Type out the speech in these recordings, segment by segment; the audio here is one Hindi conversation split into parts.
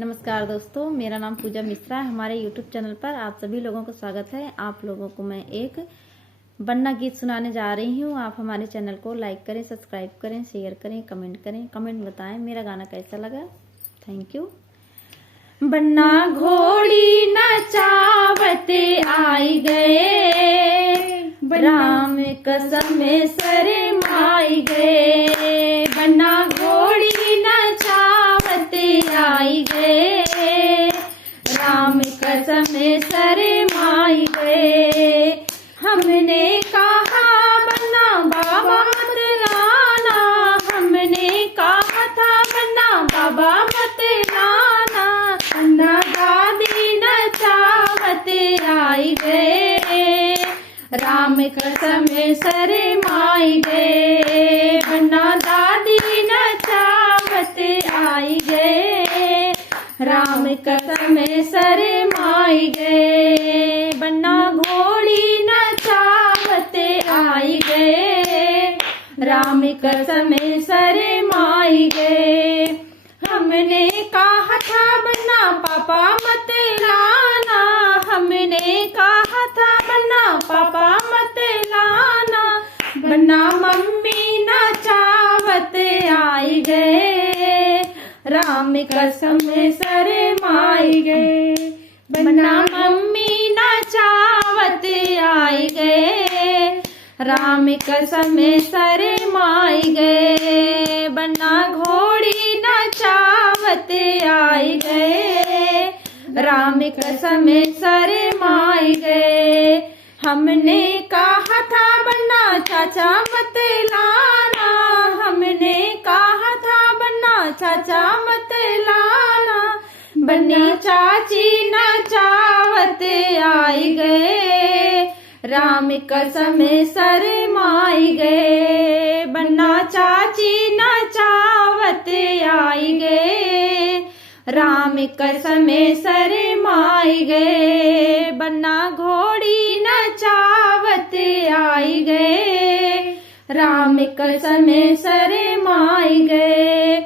नमस्कार दोस्तों, मेरा नाम पूजा मिश्रा है। हमारे YouTube चैनल पर आप सभी लोगों का स्वागत है। आप लोगों को मैं एक बन्ना गीत सुनाने जा रही हूँ। आप हमारे चैनल को लाइक करें, सब्सक्राइब करें, शेयर करें, कमेंट बताएं मेरा गाना कैसा लगा। Thank you. बन्ना घोड़ी नचावते आई गए, राम कसम में शर्माई गए। बन्ना घोड़ी नचावते आई गए, राम कसम में शर्माई गए। हमने कहा बन्ना बाबा मत लाना, हमने कहा था बन्ना बाबा मत लाना। बन्ना दादी नचावते आई गए, राम कसम शर्माई गए। बन्ना दादी नचावते आई गए, राम कसम शर्माई गए। बन्ना घोड़ी नचावते आई गए, राम कसम शर्माई गए। हमने कहा था बन्ना पापा मत लाना, हमने कहा था बन्ना पापा मत लाना। बन्ना मम्मी नचावत आई गए, राम कसम शर्माई गए। बन्ना मम्मी नचावत आई गए, राम कसम शर्माई गए। बन्ना घोड़ी नचावत आई गए, राम कसम शर्माई गए। हमने कहा था बन्ना चाचा मत लाना, हमने कहा था बन्ना चाचा मत लाना। बन्नी चाची नचावत आई गए, राम कसम शर्माई गए। बन्ना चाची नचावत आई गए, राम कसम शर्माई गए। बन्ना घोड़ी नचावत आई गए, राम कसम शर्माई गए।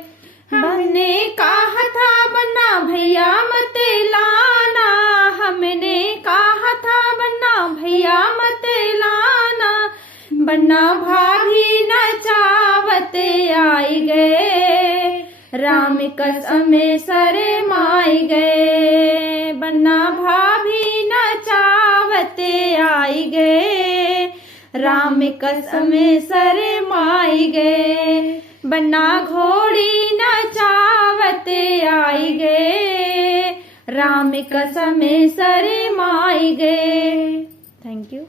हमने कहा था बन्ना भैया मत लाना, हमने कहा था बन्ना भैया मत लाना। बन्ना भाभी नचावत आई गए, राम कसम शर्माई गए। बन्ना भाभी नचावत आई गए, राम कसम शर्माई गए। बन्ना घोड़ी नचावत आई गए, राम कसम शर्माई गए। Thank you.